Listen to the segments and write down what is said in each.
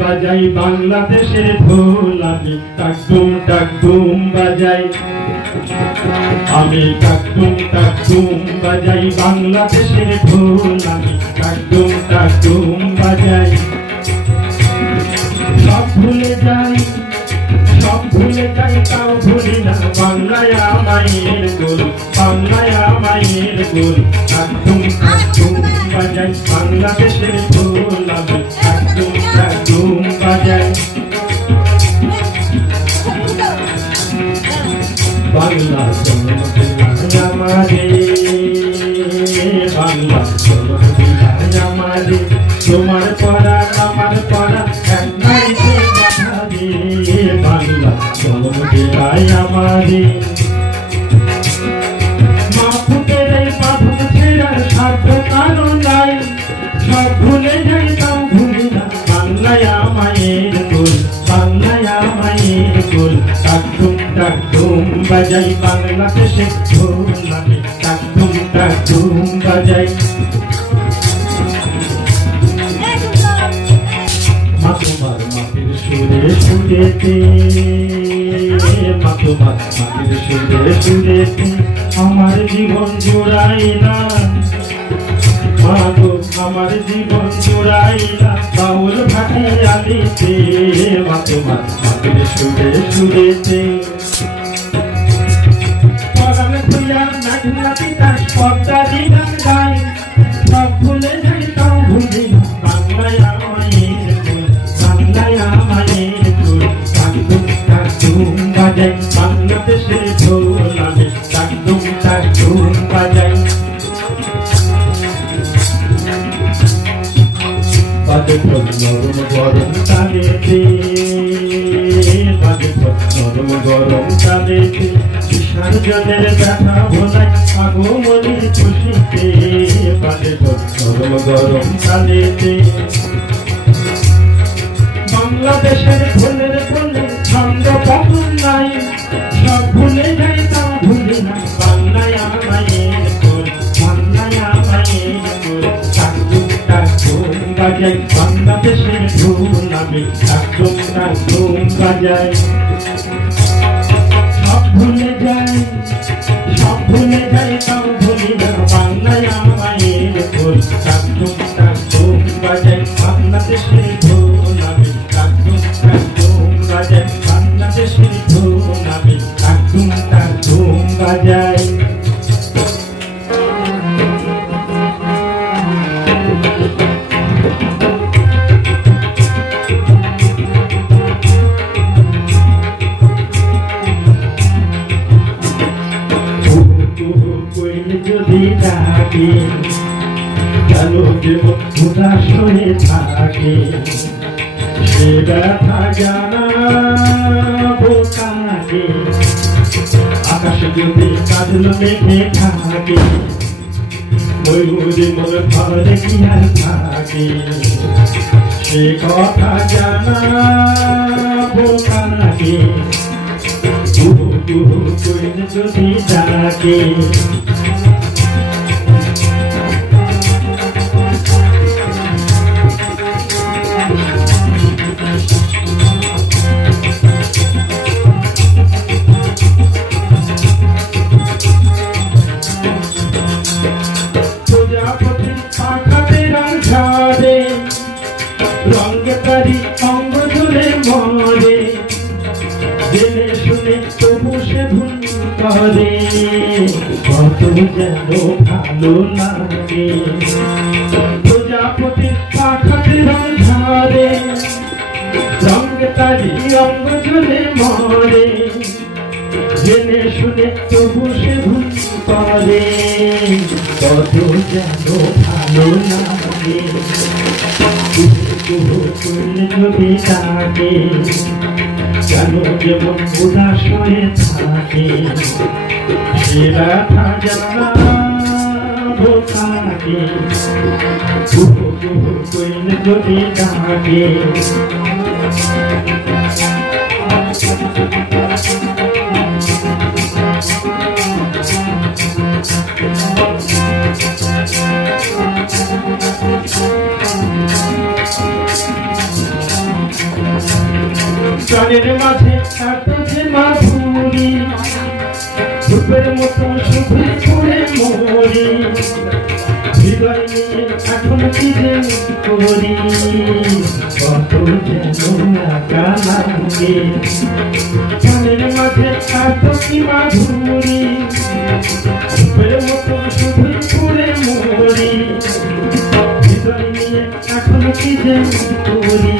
বাজাই বাংলাদেশের ঢোল আমি টাকটুম টাকটুম বাজাই আমি টাকটুম টাকটুম বাজাই বাংলাদেশের ঢোল আমি টাকটুম টাকটুম বাজাই সব ভুলে যাই তাও ভুলি না বাংলায় মায়ের গোল বাংলায় মায়ের গোল টাকটুম টাকটুম বাজাই বাংলাদেশের ঢোল আমি টাকটুম টাকটুম বাজাই বাংলা আমারে বাংলা আমারে তোমার পড়া আমার পড়া বাংলা আমারে মা ফুটের বাঁধন ছেড়ার সাধ্য কারণ নাই সব ভুলে যাই তাও ভুলি না বাংলায় মায়ের গোল বাংলায় মায়ের গোল টাকটুম টাকটুম বাজাই বাংলাদেশে ঢোল আমি টাকটুম টাকটুম বাজাই মা তোমার মাটির সুরে সুরেতে মা তোমার মাটির সুরে সুরেতে আমার জীবন জুড়াইলা মাগো আমার জীবন জুড়াইলা বাউল ভাটি আলিতে মা তোমার মাটির সুরে সুরেতে পরাণ খুইয়া নাচনা পিতার পদ্মা দিগান গাই সব ভুলে যাই তাও ভুলি বাংলায় আমায়ের ফুল বাংলায় আমায়ের ফুল টাকটুম টাকটুম বাজাই বাংলাদেশের ঢোল আমি টাকটুম টাকটুম বাজাই বাজে নরম গরম তালেতে বাজে নরম গরম তালেতে বিশাল জলের ব্যথা ভোলাই আগমনের খুশিতে বাজে নরম গরম তালেতে বাংলাদেশের ফুলের ফুলে ছন্দ পতন নাই সব ভুলে যাই তা ভুলি না বাংলায় আমায়ের ফুল বাংলায় আমায়ের ফুল টাকটুম টাকটুম বাজাই বাংলাদেশের ঢোল আমি টাকটুম টাকটুম বাজাই সব ভুলে যাই তাও ভুলি না বাংলায় আমায়ের ফুল টাকটুম টাকটুম বাজাই বাংলাদেশের ঢোল আমি টাকটুম টাকটুম বাজাই বাংলাদেশের ঢোল আমি টাকটুম টাকটুম বাজাই যদি ডাকে চলো যে উদাস হয়ে থাকে সে ব্যথা জানাবো কাকে আকাশে যদি কাজল মেঘে থাকে ময়ূরী মনে ঘরে কি আর থাকে সে কথা জানাবো কাকে যদি ডাকে প্রজাপতি পাখাতে রং ঝরে রঙে তারি অঙ্গ জুড়ে মরে জেনে শুনে তবু সে ভুল করে কত যেন ভালো লাগে প্রজাপতি পাখাতে রং ঝরে রঙে তারি অঙ্গ জুড়ে মরে জেনে শুনে তবু সে ভুল করে কত যেন ভালো লাগে যদি ডাকে কেন যেমন উদাস হয়ে থাকে সে ব্যথা জানাবো কাকে যদি ডাকে প্রাণের মাঝে এত যে মাধুরী ধূপের মতো শুধু পড়ে মরি হৃদয় নিয়ে এখন কি যে করি কত যেন একা লাগে প্রাণের মাঝে এত কি মাধুরী ধূপের মতো শুধু পড়ে মরি হৃদয় নিয়ে এখন কি যে করি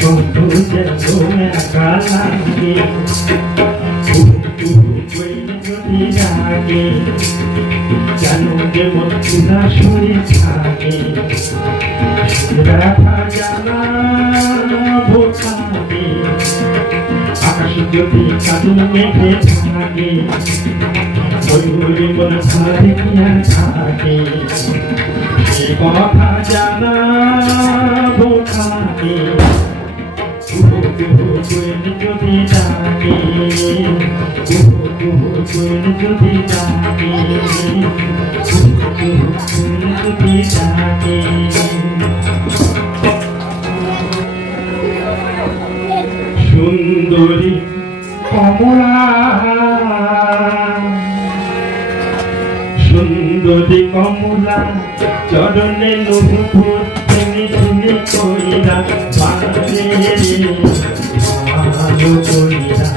কত যেন একা লাগে যদি ডাকে কেন যেমন উদাস হয়ে থাকে ব্যথা জানাবো কাকে আকাশ যদি কাজল মেঘে থাকে ময়ূরী মনে ঘরে কি আর থাকে সে কথা জানাবো কাকে যদি ডাকে যদি ডাকে যদি ডাকে সুন্দরী কমলা সুন্দরী কমলা চরণে নুপুর তুমি তুমি কইরা বাজে ভালো কইরা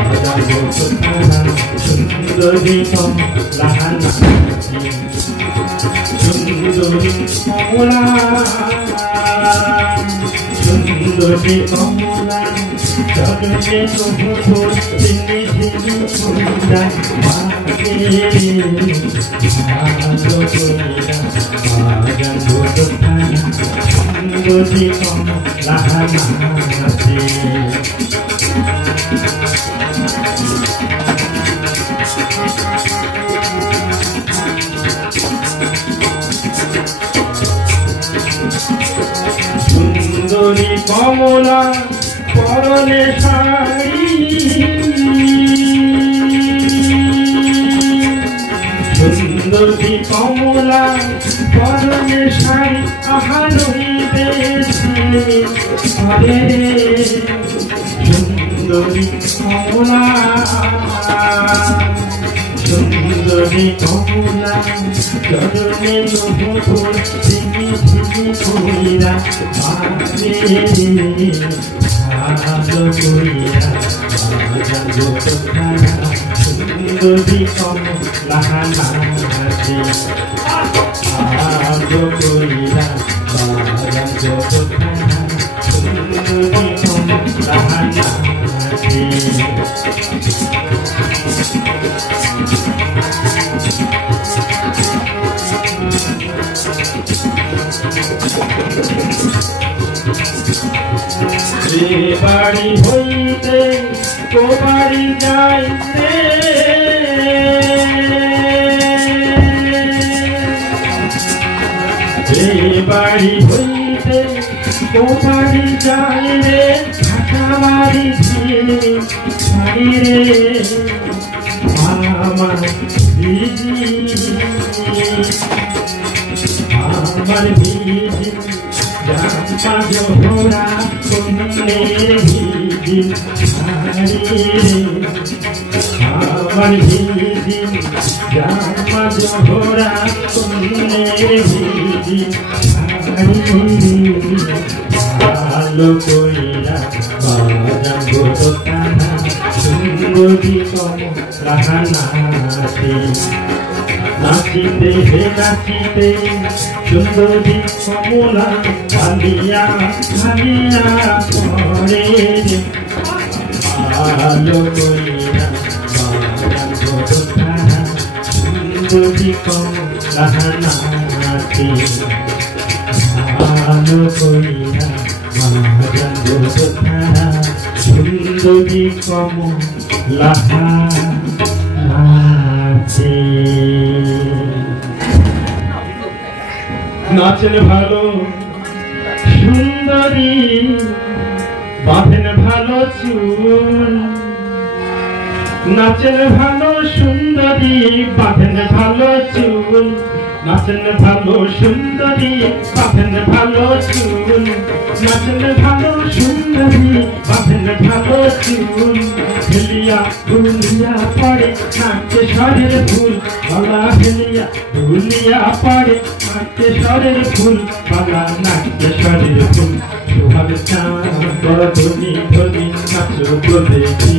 বাজাবো তারা সুন্দরী কমলা সুন্দরী কমলা সুন্দরী কমলা চরণে নুপুর তুমি তুমি কইরা বাজে ভালো কইরা বাজাবো তারা সুন্দরী কমলা নাচে সুন্দরী কমলা পরনে শাড়ি সুন্দরী কমলা পরনে শাড়ি আহারই বেশি আরে সুন্দরী কমলা সুন্দরী কমলা চরণে নুপুর তুমি তুমি কইরা বাজে ভালো কইরা বাজাবো তারা সুন্দরী কমলা নাচে ভালো কইরা বাজাবো তারা সুন্দরী কমলা নাচে বাড়ি হইতে তো বাড়ি যাইতে বাড়ি হইতে তো বাড়ি যাই রে ঢাকা বাড়ি বাড়ি রে আমার দিদি আমার দিদি জামা জোহরা কোনের ভিজি আমার ভিজি জামা জোহরা কোনের ভিজি ভালো কইরা বাজাবো তারা সুন্দরী কমলা নাচে নাচিতে হে নাচিতে সুন্দরী কমলা কালিয়া কালিয়া পরে ভালো কইরা বাজাবো তারা সুন্দরী কমলা নাচে ভালো কইরা বাজাবো তারা সুন্দরী কমলা নাচে নাচেন ভালো সুন্দরী বাঁধেন ভালো চুল নাচেন ভালো সুন্দরী বাঁধেন ভালো চুল নাচেন ভালো সুন্দরী বাঁধেন ভালো চুল নাচেন ভালো সুন্দরী বাঁধেন ভালো চুল হেলিয়া দুলিয়া পড়ে নাচে শরের ফুল বালা হেলিয়া দুলিয়া পড়ে নাচে শরের ফুল বালা নাচে শরের ফুল সোহাগ চাঁদ বড় ধনী ধনী নাচো তো দেখি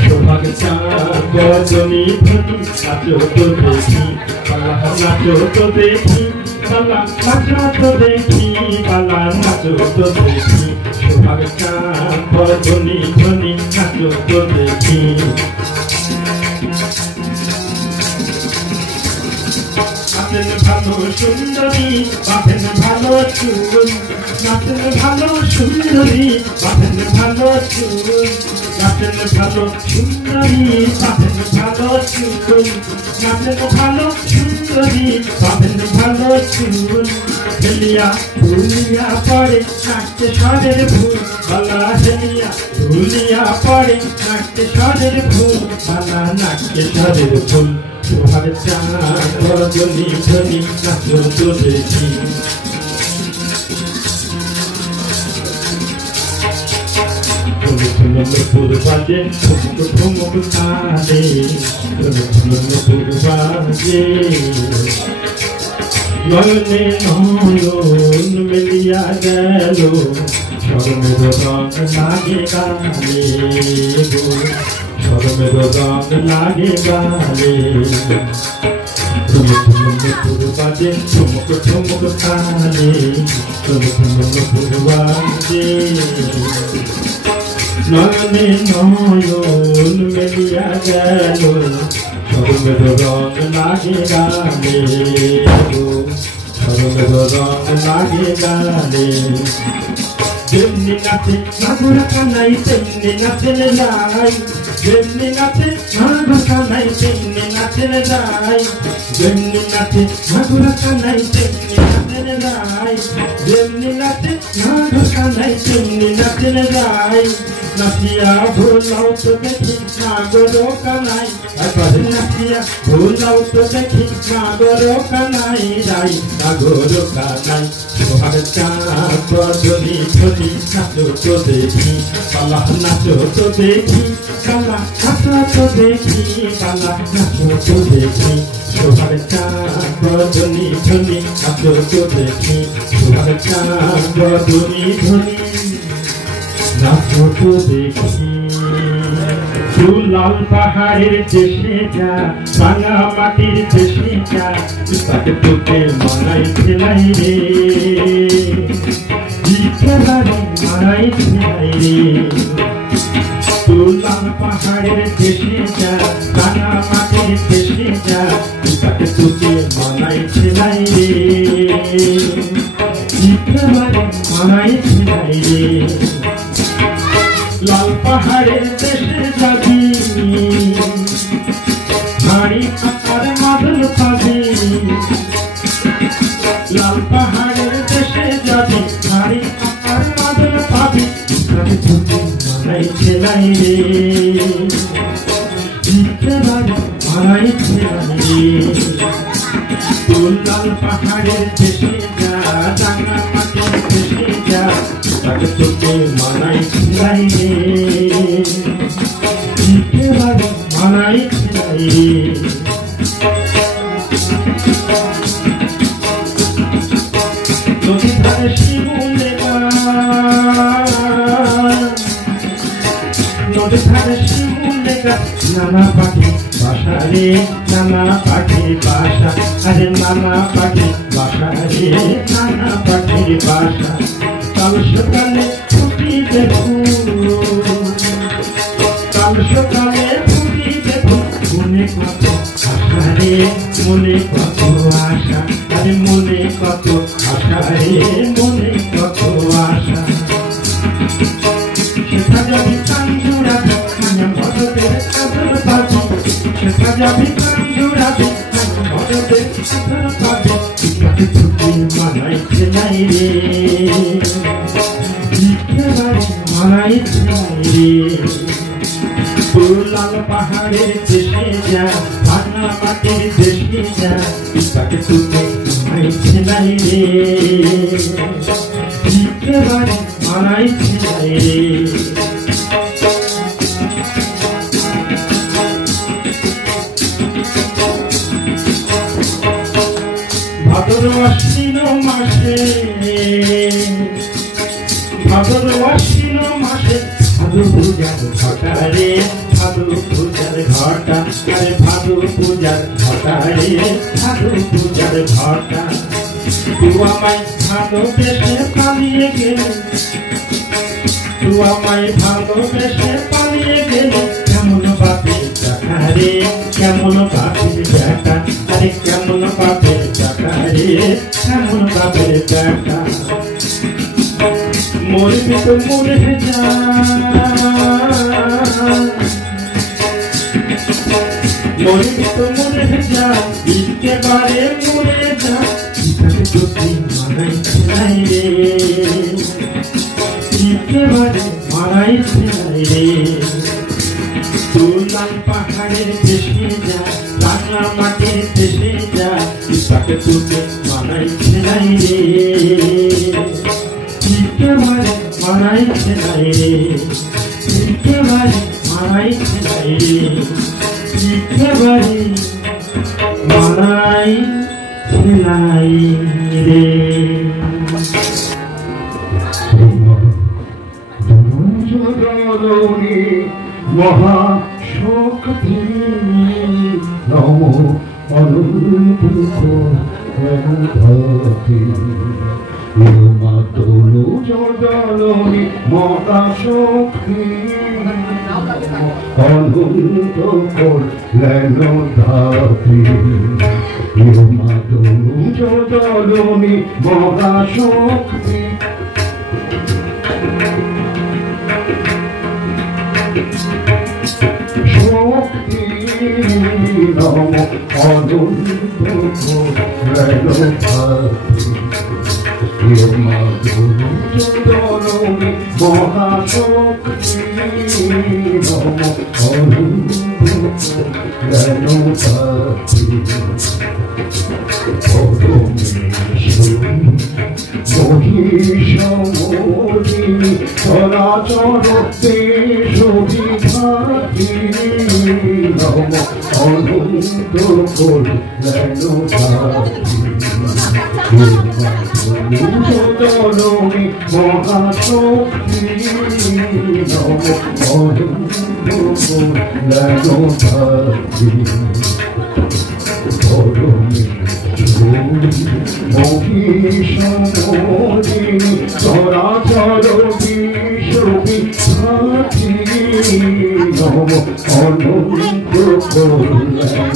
সোহাগ চাঁদ বড় ধনী ধনী নাচো তো দেখি বালা নাচো তো দেখি বালা নাচো তো দেখি বালা নাচো তো দেখি সোহাগ চাঁদ বড় ধনী ধনী নাচো তো দেখি নাচেন ভালো সুন্দরী বাঁধেন ভালো চুল নাচেন ভালো সুন্দরী বাঁধেন ভালো চুল নাচেন ভালো সুন্দরী বাঁধেন ভালো চুল নাচেন ভালো সুন্দরী বাঁধেন ভালো চুল হেলিয়া ধুলিয়া পড়ে নাচতে সরের ফুল বালা হেলিয়া ধুলিয়া পড়ে নাচতে সরের ফুল বালা নাচতে সরের ফুল সোহাগ চাঁদ বড় ধনী ধনী নাচো তো দেখি নুপুর বাজে ঠুমুক ঠুমুক তালে নুপুর বাজে নয়নে নয়ন মিলিয়া গেল শরমের রং লাগে গালে গো শরমের রং লাগে গালে নুপুর বাজে ঠুমুক ঠুমুক তালে নুপুর বাজে নয়নে নয়ন মিলিয়া গেল শরমের রং লাগে গালে গো শরমের রং লাগে গালে যেমনি নাচে নাগুরা কানাই তেমনি নাচেন যাই যেমনি নাচে নাগুরা কানাই তেমনি নাচেন যাই যেমনি নাচে নাগুরা কানাই তেমনি নাচেন যাই যেমনি নাচে নাগুরা কানাই তেমনি নাচেন যাই নাচিয়া ভোলাও তো দেখি নাগরো কানাই নাচিয়া ভোলাও তো দেখি নাগরো কানাই যাই নাগরো কানাই সোহাগ চাঁদ বদলি ধনি নাচো তো দেখি কালা নাচো তো দেখি কালা নাচো তো দেখি কালা নাচো তো দেখি সোহাগ চাঁদ বদলি ধনি নাচো তো দেখি সোহাগ চাঁদ বদলি ধনি নাচো তো দেখি লাল পাহাড়ের দেশে যা ভাঙা মাটির দেশে যা তাকে তোকে মানাই খেলাই রে মানাই খেলাই রে লাল পাহাড়ের দেশে যা ভাঙা মাটির দেশে যা তাকে তোকে মানাই খেলাই রে মানাই খেলাই রে লাল পাহাড়ের দেশে যাবি হাড়ি কাটার মাদল পাবি লাল পাহাড়ের দেশে যাবি হাড়ি কাটার মাদল পাবি মানাই খেলাই রে মানাই খেলাই রে লাল পাহাড়ের দেশে যা ডাঙ্গা মাটির দেশে যা তাকে তোকে মানাই খেলাই রে মানাই খেলাই রে নদী ধারে শিমুলে নদী ধারে শিমুলে নানা পাখি বাসা রে নানা পাখি বাসা আরে নানা পাখি বাসা রে নানা পাখির বাসা কাল সকালে ফুটিতে ফুল কাল সকালে ফুটিতে মনে কত আশা রে মনে কত আশা আরে মনে কত আশা রে মনে কত আশা সেটা যাবি কাঞ্জুরাতে মদতের আদর পাবি সেটা যাবি কাঞ্জুরাতে মদতের আদর পাবি তাকে তোকে মানাই খেলাই রে মানাই খেলাই রে লাল পাহাড়ের দেশে যা ভাঙা মাটির দেশে যা তাকে তোকে মানাই খেলাই রে মানাই খেলাই রে ভাদর আশ্বিন মাসে ভাদর আশ্বিন মাসে ভাদু পূজার ঘটা রে ভাদু পূজার ঘটা আরে ভাদু পূজার ঘটা রে ভাদু পূজার ঘটা তু আমায় ভালোবেসে পালিয়ে গেলে তু আমায় ভালোবেসে পালিয়ে গেলে কেমন পাপের টাকা রে কেমন পাপের টাকা আরে কেমন পাপের টাকা রে কেমন পাপের টাকা মরবি তো মরে যা মরবি তো মরে যা একেবারে মরে যা তোকে মানাই খেলাই রে একেবারে মানাই খেলাই রে লাল পাহাড়ের দেশে যা রাঙা মাটির দেশে যা তাকে তোকে মানাই খেলাই রে একেবারে মানাই খেলাই রে ইচ্ছেবারে মানাই ছেলাই রে ইচ্ছেবারে মানাই ছেলাই রে জননী মহাশক্তি নম অনন্ত ভক্তি মা তনু জননী মহাশক্তি অনন্ত করলেন ধাত্রী মা তনু জননী মহাশক্তি শক্তি নম অনন্ত জননী মহাশক্তি নম অনন্ত মহিষমোহিনী চরাচর দেশবিধাত্রী নম অনন্ত করলেন জননী মহাশক্তি নম অনন্ত করলেন মহিষমোহিনী চরাচর বিশ্ববিধাত্রী নম অনন্ত করলেন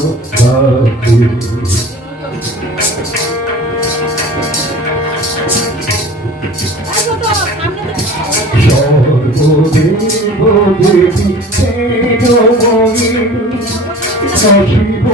সর্বদেব দেবী তেজময়ী শিব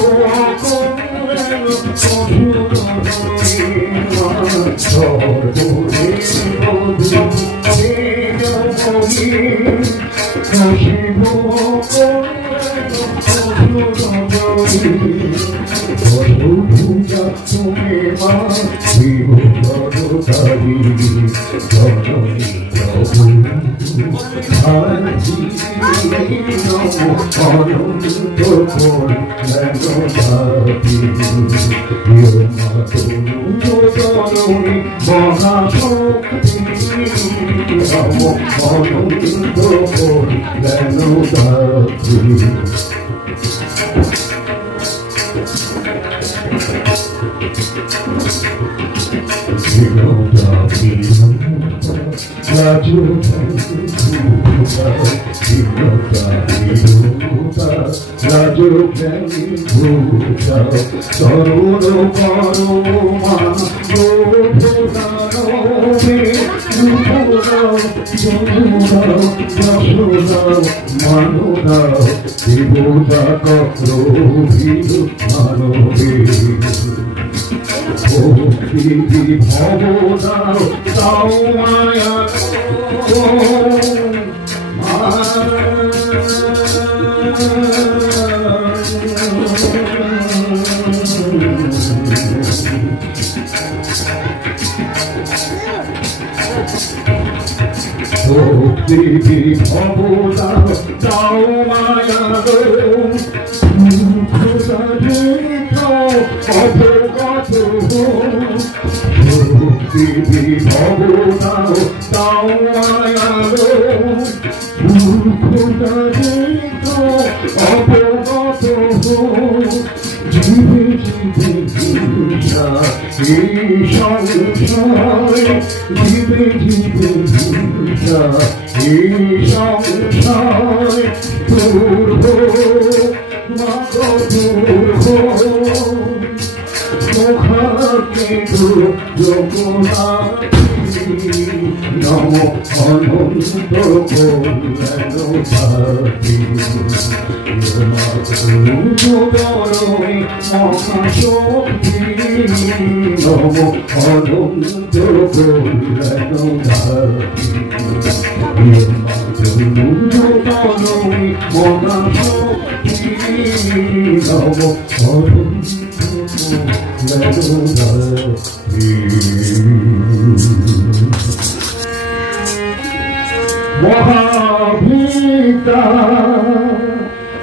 মহাভিত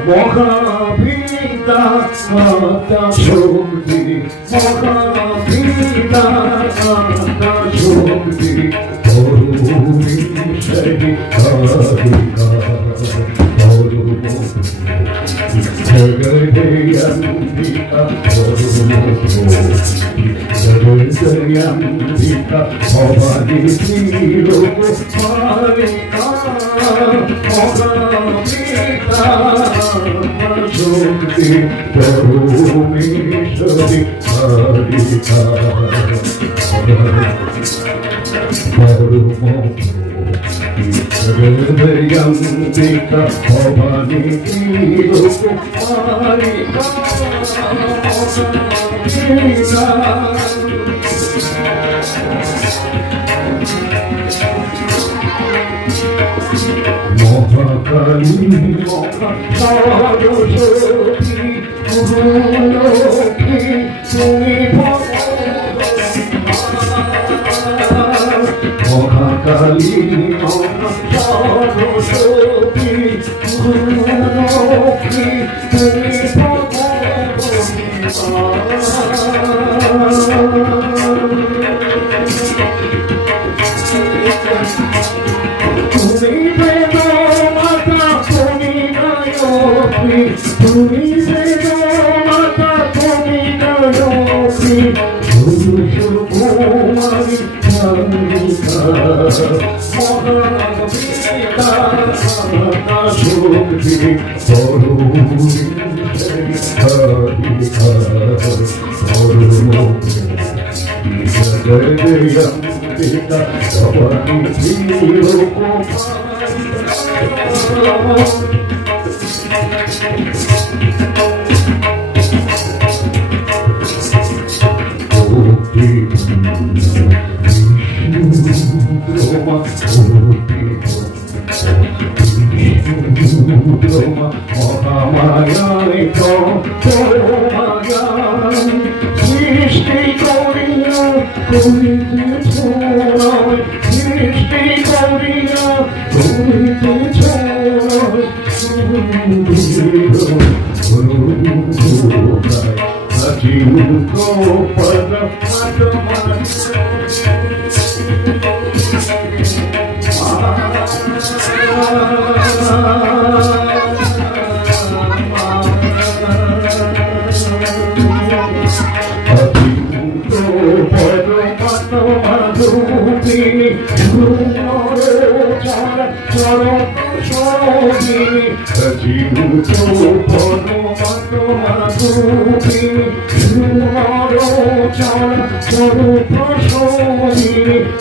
মহাপিতা মাতা শক্তি মহাপিতা মাতা শক্তি অরুণী সেই কারিকা জগদয়ন্তিকা জগদয়ন্তিকা ভবানী ত্রিলোকপালিকা মহাপিতা শক্তি পরমেশ্বরী কারিকা জগদয়ন্তিকা ভবানী ত্রিলোকপালিকা মহাকালী মহাসরস্বতী গুরুলক্ষ্মী তুমি মহাকালী মহাসরস্বতী গুরুলক্ষ্মী তুমি তুমি মাতা তুমি নয়সী কুমারী মহাপিতা মাতা শক্তি জগদয়ন্তিকা ভবানী সৃষ্টি করিয়া করিতেছ সৃষ্টি করিয়া করিতেছ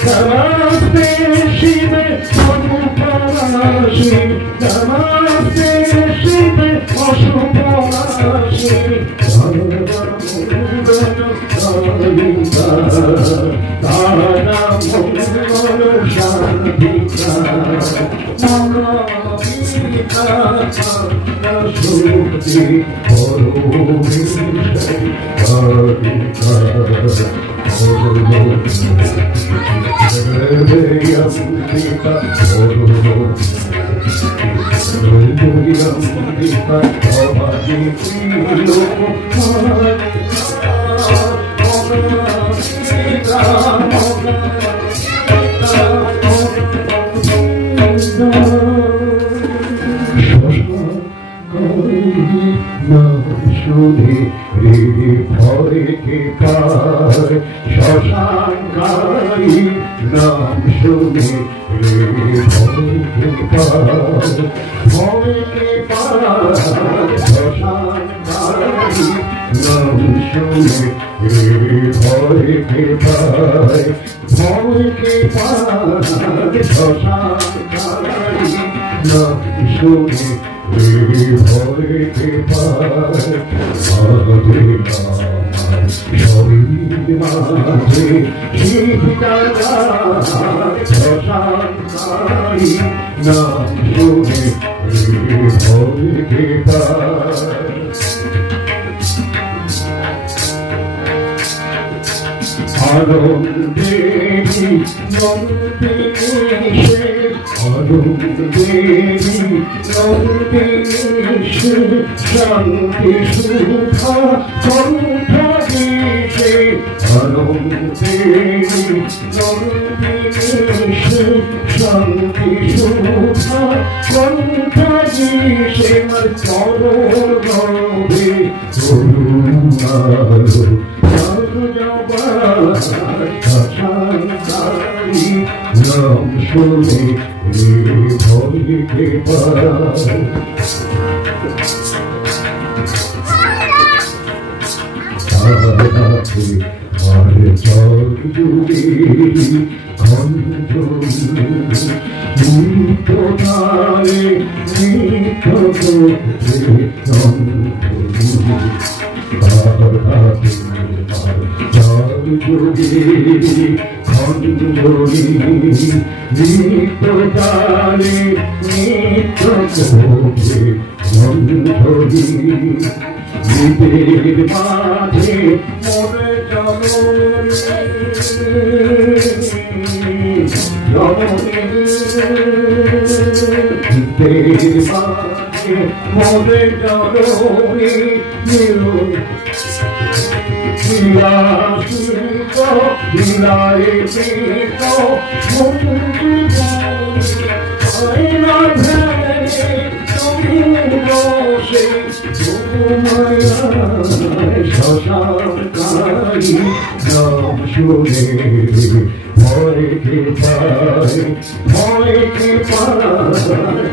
नमस्ते शिव अनुपराशि नमस्ते शिव अशुभराशि तारा मंगल शांतिका महापिता शक्ति परोमेश्वरी कारिका जगदयन्तिका जगदयन्तिका भवानी শুনে রে ভয় কে পার শশাঙ্কারি নাম শুনে রে ভয় কে পার শশাঙ্কারি নাম শুনে রে ভয় কে পার শশাঙ্কারি নাম শুনে ভয় কে পায় শরীর মাঝে শশাঙ্কারি নাম শুনে ভয় কে পায় আনন্দে নন্দে শান্তি সুধা কণ্ঠ দিশে শান্তি সুধা কণ্ঠ দিশে মর করবে করুণালো নাম শুনে ভয়কে পায় আর জল ডুবে নিত্যধারে নিত্য জল ডুবে খণ্ডনী নিত্যধারে নিত্য খণ্ডনী নিদের মাঝে মনে নিদের মাঝে মনে শশাঙ্কারী নাম শুনে ভয়কে পায়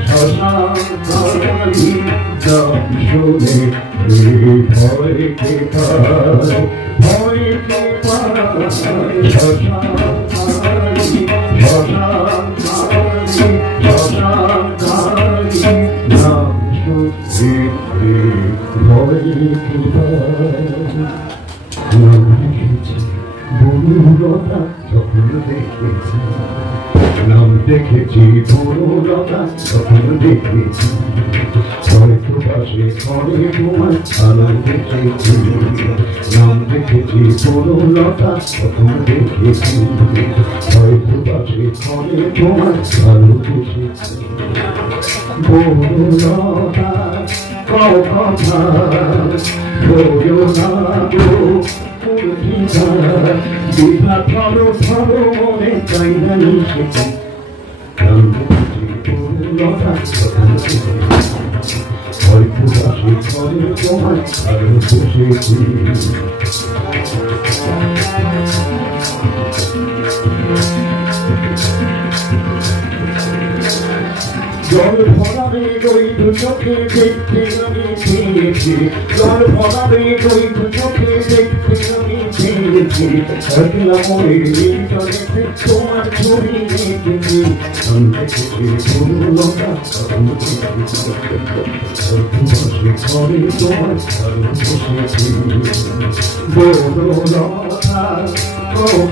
শশাঙ্কারী নাম শুনে ভয়কে পায় শশাঙ্কারী নাম শুনে বনলতা যখন দেখেছি নাম দেখেছি বনলতা যখন দেখেছি হয়তো পাশে ঘরে তোমার আলো দেখেছি নাম দেখেছি বনলতা যখন দেখেছি হয়তো পাশে ঘরে তোমার আলো দেখেছি বনলতা কথা বলো না গো বিভা ধরো ধরো মনে চাই না নিষেধ হয়তো বাসে ঘরে তোমার আরো বসেছি জল ভরাবে গই দু চোখে দেখতে আমি পেয়েছি জল ভরাবে গই দু চোখে দেখতে আমি পেয়েছি একলা মনে নির্জনেতে তোমার ছবি দেখেছি আমি দেখেছি বনলতা ঘরে তোমার আলো বসেছি বনলতা কথা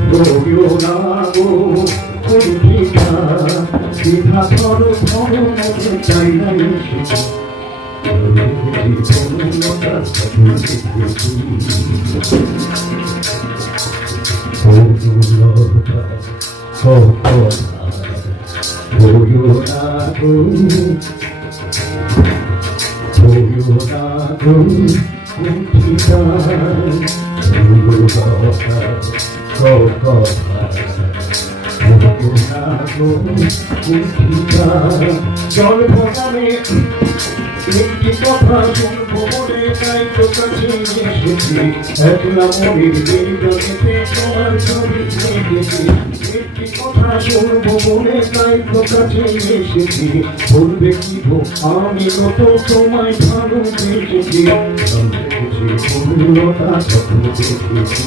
বলো না গো বিভা ধরো ধরো মনে চাই না জল ভরাবে একটি কথা শুনবো বলে তাই তো কাছে এসেছি একলা মনের নির্জনেতে তোমার ছবি দেখেছি একটি কথা শুনবো বলে তাই তো কাছে এসেছি বলবে কি গো আমি তো তোমায় ভালোবেসেছি বনলতা যখন দেখেছি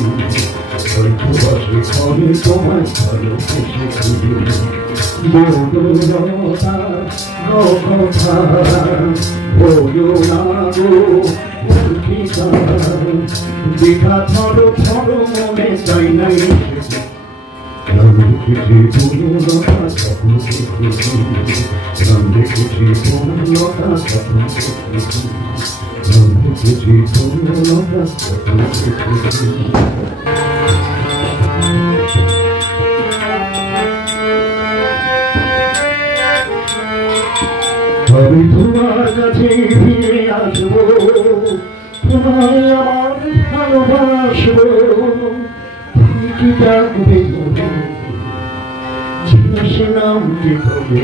হয়তো বাসে ঘরে তোমায় ভালোবেসেছি বনলতা কথা বলো না গো বিভা ধরো ধরো মনে চাই না নাম দেখেছি বনলতা যখন দেখেছি নাম দেখেছি বনলতা যখন দেখেছি নাম দেখেছি বনলতা যখন দেখেছি আমি তোমার কাছে ফিরে আসবো, তোমায় আমার ভালোবাসবো, তুমি কি ডাকবে নামটি হবে,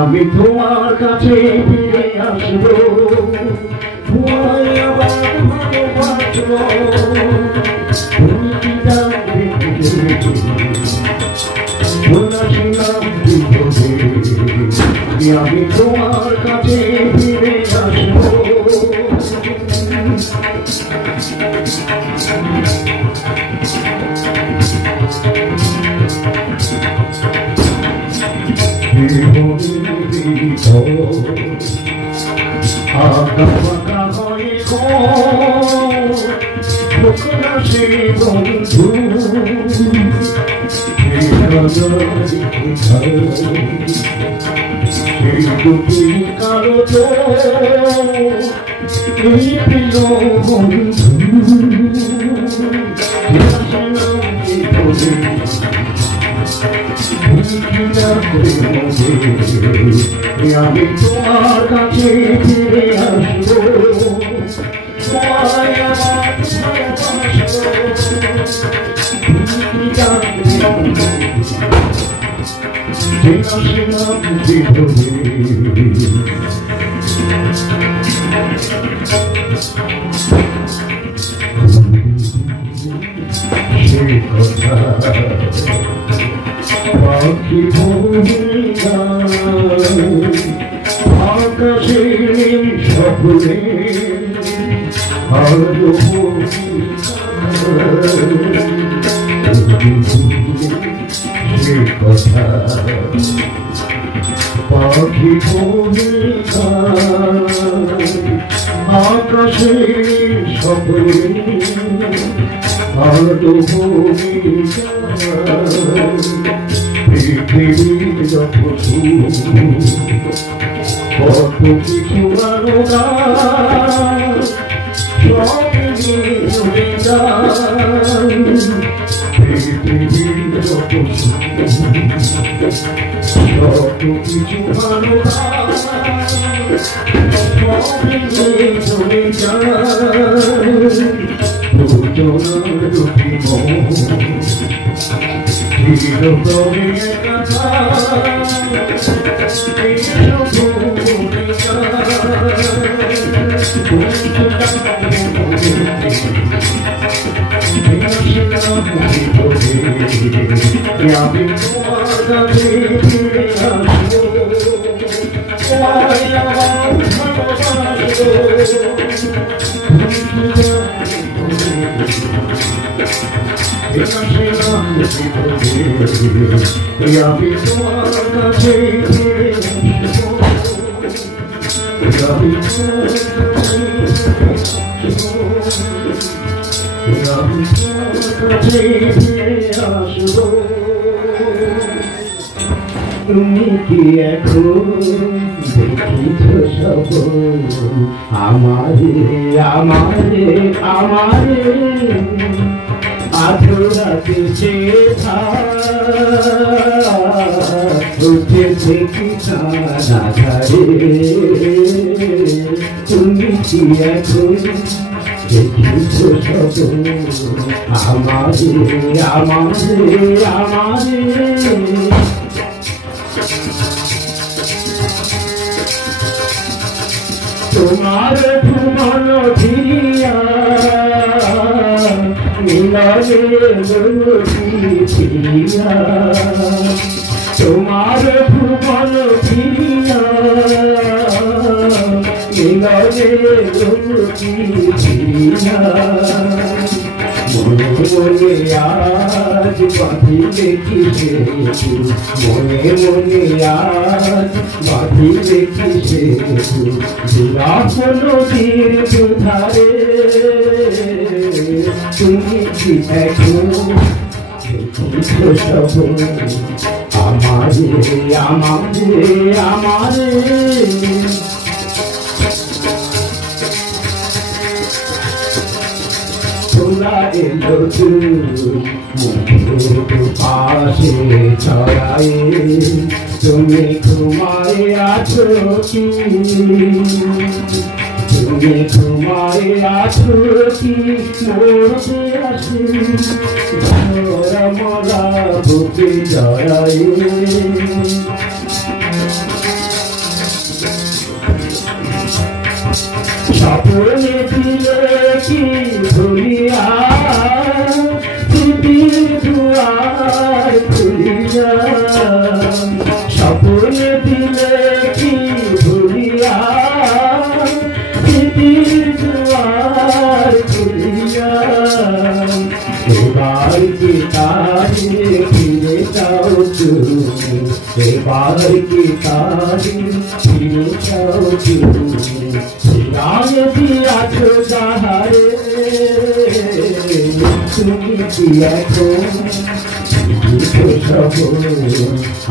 আমি তোমার কাছে ফিরে আসবো, তোমায় আবার ভালোবাসবো, তুমি কি ডাকবে নামটি হবে, আমি তোমার কাছে ফিরে আসবো। আঁকা হয়ে সে বন্ধু দুটি কালো তো বন্ধু আমি তোমার কাছে ফিরে আসবো, তোমায় আমার পাখি ভূমিকা আকাশের সকলে আলো সে কথা পাখি ভূমিকা আকাশের সকলে আলো ভূমিকা পৃথিবীর যত কত কিছু আলোকা সব নিয়ে যায়, পৃথিবীর যত কিছু আলোকা সব নিয়ে চলে যায়, দুজনের দুটি মন চিরতরে কথা আমি তোমার কাছে ফিরে আসবো, তোমায় আমার ভালোবাসবো, আমি তোমার কাছে ফিরে আসবো, আমি তোমার কাছে ফিরে আসবো। তুমি কি এখন দেখিছ সব আমারে আমারে আমারে আধুরাতে উঠেছে কি ধারে, তুমি কি এখন দেখিছ সব আমারে আমারে আমারে তোমার ভুবন ধিয়া মিলনে লুটিয়া, তোমার ভুবন ধিয়া মিলনে লুটিয়া, মনে মনে আজ বাঁধিলে কিসে, মনে মনে আজ বাঁধিলে কিসে দুরাপন নদীর দুধারে, তুমি কি এখন দেখিছ সব আমারে আমারে আমারে তোরা এলো পাশে ছড়ায়ে তুমি ঘুমায় আছো কি তুমি ঘুমায় আছো কি মরতে আসি ঝরা মরা বুকে জড়াই স্বপ্নে দিলে কি ভুলিয়া স্মৃতির দুয়ার খুলিয়া স্বপ্নে দিলে কি ভুলিয়া স্মৃতির দুয়ার খুলিয়া এবার কি তারে ফিরে যাও তুমি এবার কি তারে ফিরে যাও তুমি রায় দিয়াছো যাহারে তুমি কি এখন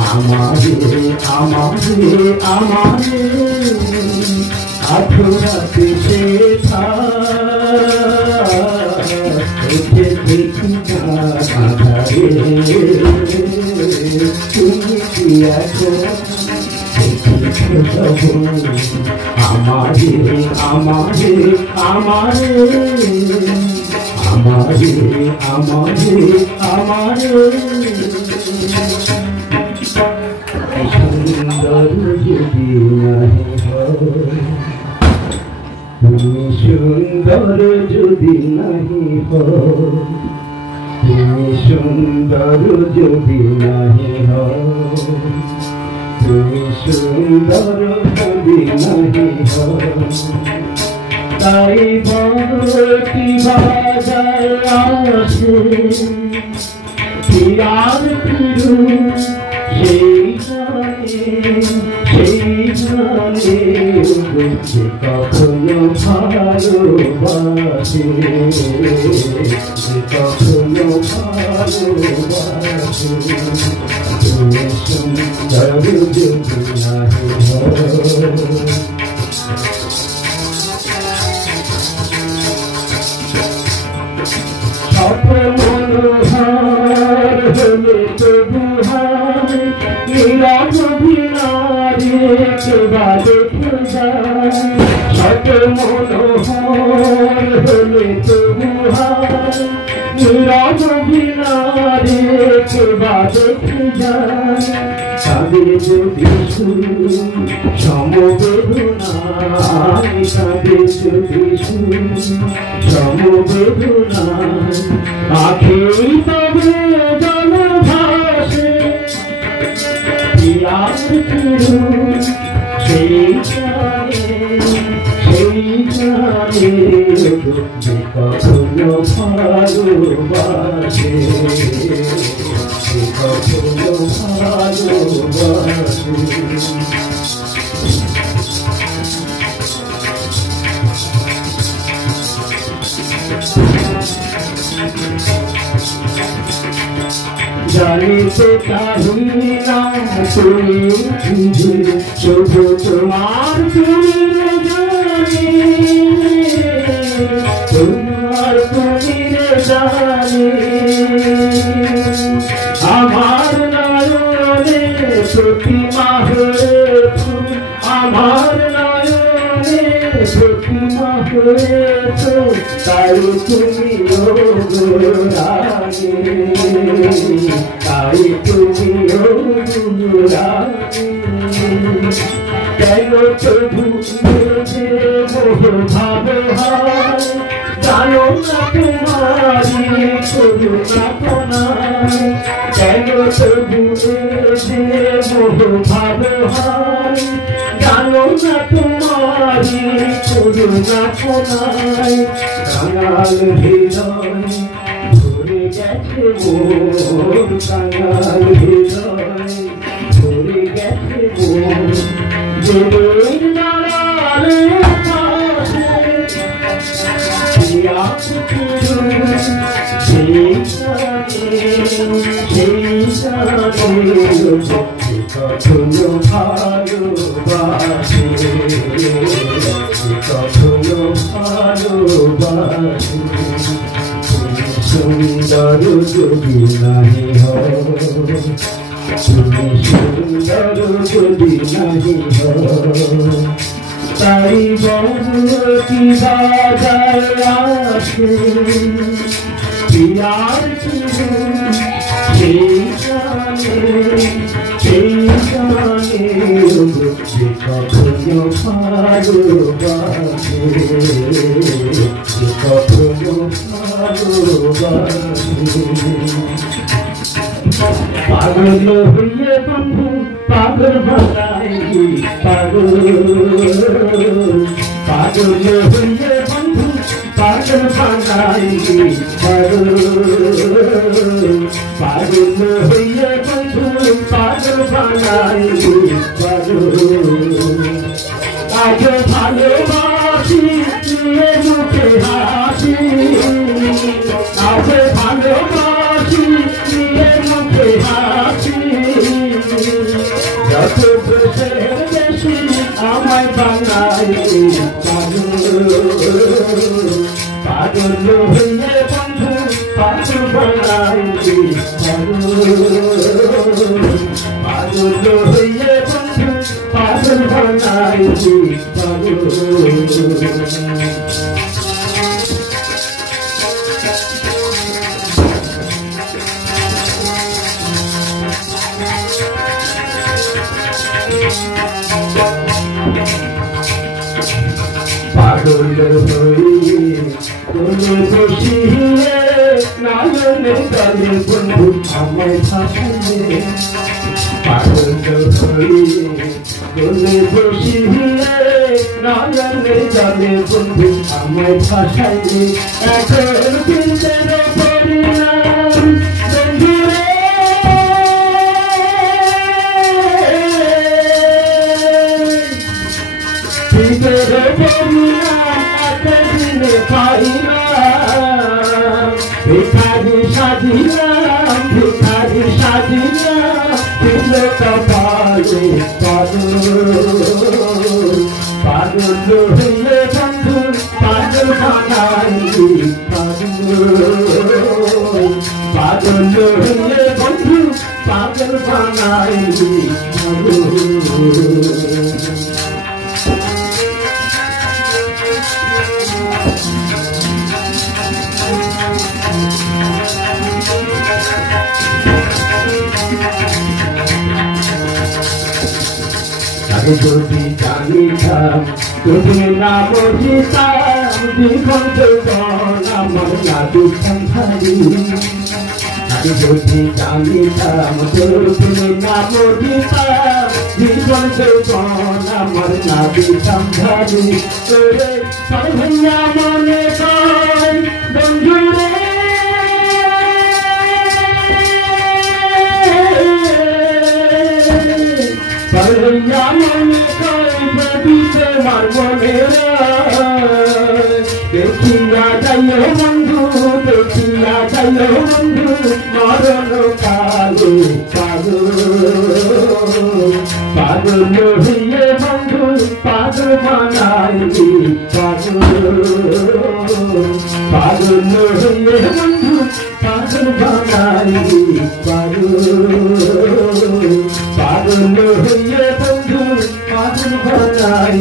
আমারে আমারে আমারে আঠোরাতে সে উঠে দেখি আধারে তুমি কি এখন আমারে আমারে আমারে আমারে আমারে আমারে সুন্দর যদি নাহি তুমি সুন্দর যদি নাহি তুমি সুন্দর যদি নাহি তুমি সুন্দর যদি নাহি তাই বলতি বাজার আসে আর ফিরু সেই জানে কখনো ভালোবাসে কখনো ভালোবাসে তুমি সুন্দর যদি নাহি মনোহর হলে তবু হয় নীরব ভিনারে কেবা দেখে যায় শত মনোহর হলে তবু হয় নীরব ভিনারে কেবা দেখে যায় তাদের যদি সমবেদনায় তাদের যদি সমবেদনায় আখেই তবে জল ভাসে আর ফিরু সেই জানে কখনো ভালোবাসে কখনো ভালোবাসে জানিতে চাহি না তুমি শুধু তোমার তুমি জানি তোমার তুমি জানি আমার নয়নে প্রতিমা হয়েছ আমার নয়নে প্রতিমা হয়েছ তাই তুমি রানী তাই তুমি রানী কেন প্রভু যে মোহ ভাব হয় জানো না তোমারি করুণা কোনায় কেন প্রভু যে মোহ ভাব হয় জানো না তোমারি করুণা কোনায় কাঙাল হৃদয় ভরে গেছে মোর কাঙাল হৃদয় ভরে গেছে মোর যেদিন দাঁড়ালে কখনো ভালোবাসে কখনো ভালোবাসে সুন্দর যদি নাহি হয় তুমি সুন্দর যদি নাহি তাই কি বাজায় আসে পিয়ার কি সেই জানে কখনো ভালোবাসে কখনো ভালোবাসে পাগল হইয়ে বন্ধু পাগল বানাই পাগল হইয়ে বন্ধু পাগল বানাই পাগল হইয়ে বন্ধু পাগল বানাই পাগল আজ ভালোবাসি নিয়ে মুখে হাসি আজ ভালোবাসি নিয়ে মুখে হাসি যত দেশের বেশি আমায় বাঙাই পাগল হইয়ে বন্ধু পাগল বাঙাই পাগল হইয়ে বন্ধু পাগল বাঙাই পাগল হইয়ে কোনে বসিয়ে নায়নে গালে বন্ধু আমায় ভাসাইয়ে পাগল হইয়ে কোনে বসিয়ে নায়নে গালে বন্ধু আমায় ভাসাইয়ে এখন দিনের পরিণাম বন্ধুরে ভিতরে ভিখারি সাজিলাম ভিখারি সাজিলাম দিল কপালে পাগল হইয়ে বন্ধু পাগল বানাই পাগল হইয়ে বন্ধু পাগল বানাই যদি জানিতাম যদি না বুঝিতাম জীবন আমার না দিতাম ভারি যদি জানিতাম যদি না বুঝিতাম জীবন আমার না দিতাম ভারি তোরে সর্বৈয়া মনে কর বন্ধুরে সর্বৈয়া মনে কর প্রদীপে মার্বনেরা দেখিয়া যাইও বন্ধু দেখিয়া যাইও বন্ধু মরণ কালে পাগল হইয়ে বন্ধু পাগল বানাই পাগল হইয়ে বন্ধু পাগল বানাই পাগল হইয়ে বন্ধু পাগল বানাই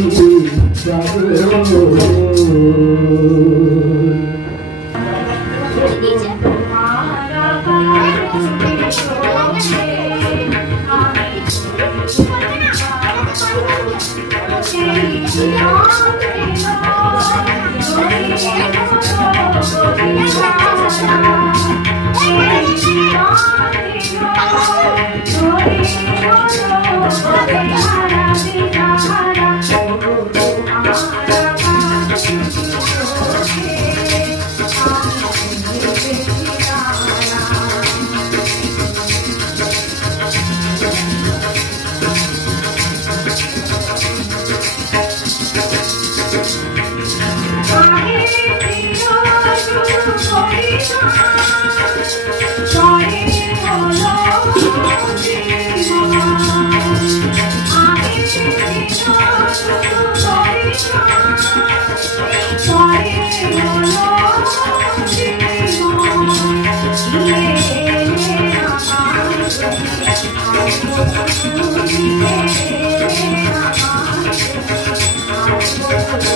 Oh,